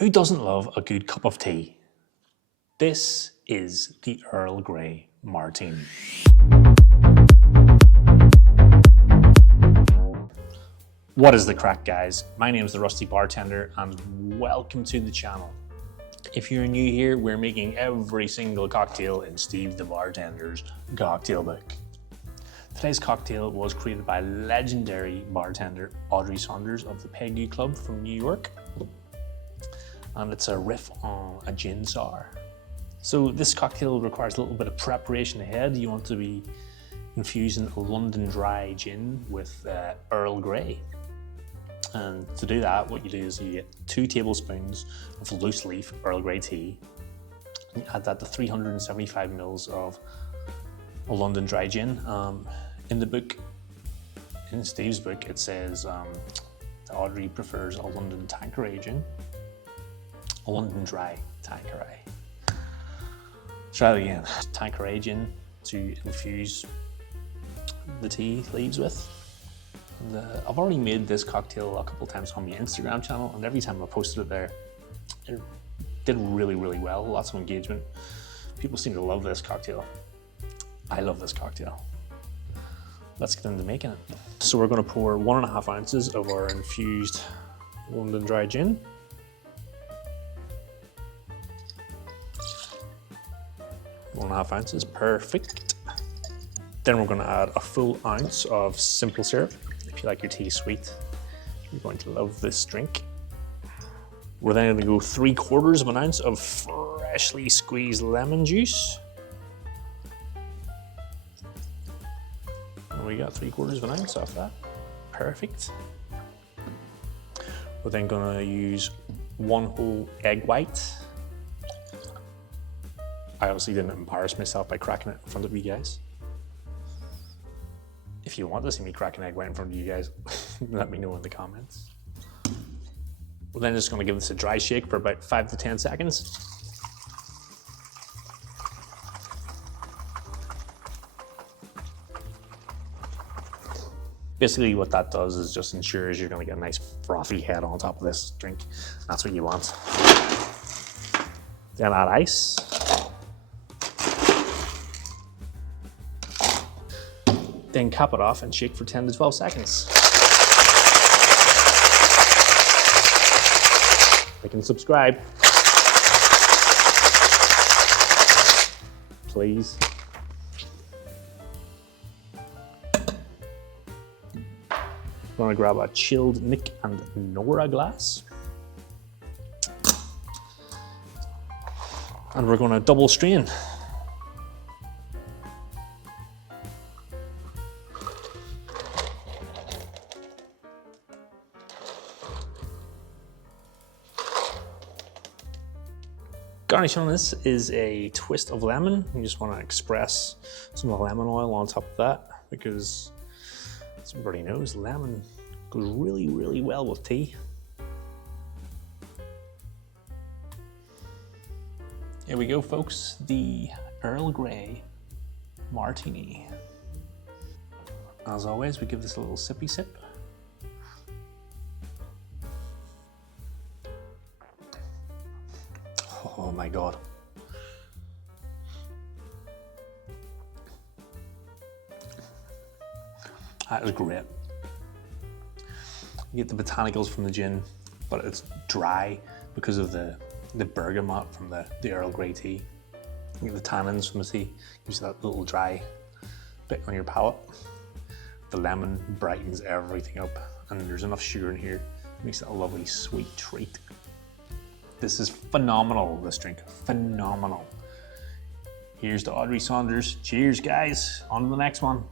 Who doesn't love a good cup of tea? This is the Earl Grey Martini. What is the crack, guys? My name is the Rusty Bartender and welcome to the channel. If you're new here, we're making every single cocktail in Steve The Bartender's cocktail book. Today's cocktail was created by legendary bartender Audrey Saunders of the Peggy Club from New York. And it's a riff on a gin sour. So this cocktail requires a little bit of preparation ahead. You want to be infusing a London dry gin with Earl Grey. And to do that, what you do is you get 2 tablespoons of loose leaf Earl Grey tea. You add that to 375 mils of a London dry gin. In the book, in Steve's book, it says that Audrey prefers a London Tanqueray gin. A London dry Tanqueray. Try it again. Tanqueray gin to infuse the tea leaves with. And, I've already made this cocktail a couple times on my Instagram channel, and every time I posted it there, it did really, really well. Lots of engagement. People seem to love this cocktail. I love this cocktail. Let's get into making it. So we're going to pour 1.5 ounces of our infused London dry gin. One and a half ounces, perfect. Then we're going to add a full ounce of simple syrup. If you like your tea sweet, you're going to love this drink. We're then going to go 3/4 of an ounce of freshly squeezed lemon juice. And we got 3/4 of an ounce off that. Perfect. We're then going to use 1 whole egg white. I obviously didn't embarrass myself by cracking it in front of you guys. If you want to see me crack an egg white in front of you guys, let me know in the comments. We're then just going to give this a dry shake for about 5 to 10 seconds. Basically what that does is just ensures you're going to get a nice frothy head on top of this drink. That's what you want. Then add ice. Then cap it off and shake for 10 to 12 seconds. Like and subscribe. Please. I'm gonna grab a chilled Nick and Nora glass. And we're gonna double strain. Garnish on this is a twist of lemon. You just want to express some of the lemon oil on top of that because, as everybody knows, lemon goes really, really well with tea. Here we go, folks. The Earl Grey Martini. As always, we give this a little sippy sip. Oh my God. That is great. You get the botanicals from the gin, but it's dry because of the bergamot from the Earl Grey tea. You get the tannins from the tea, gives you that little dry bit on your palate. The lemon brightens everything up, and there's enough sugar in here, makes it a lovely sweet treat. This is phenomenal, this drink, phenomenal. Here's to Audrey Saunders. Cheers, guys. On to the next one.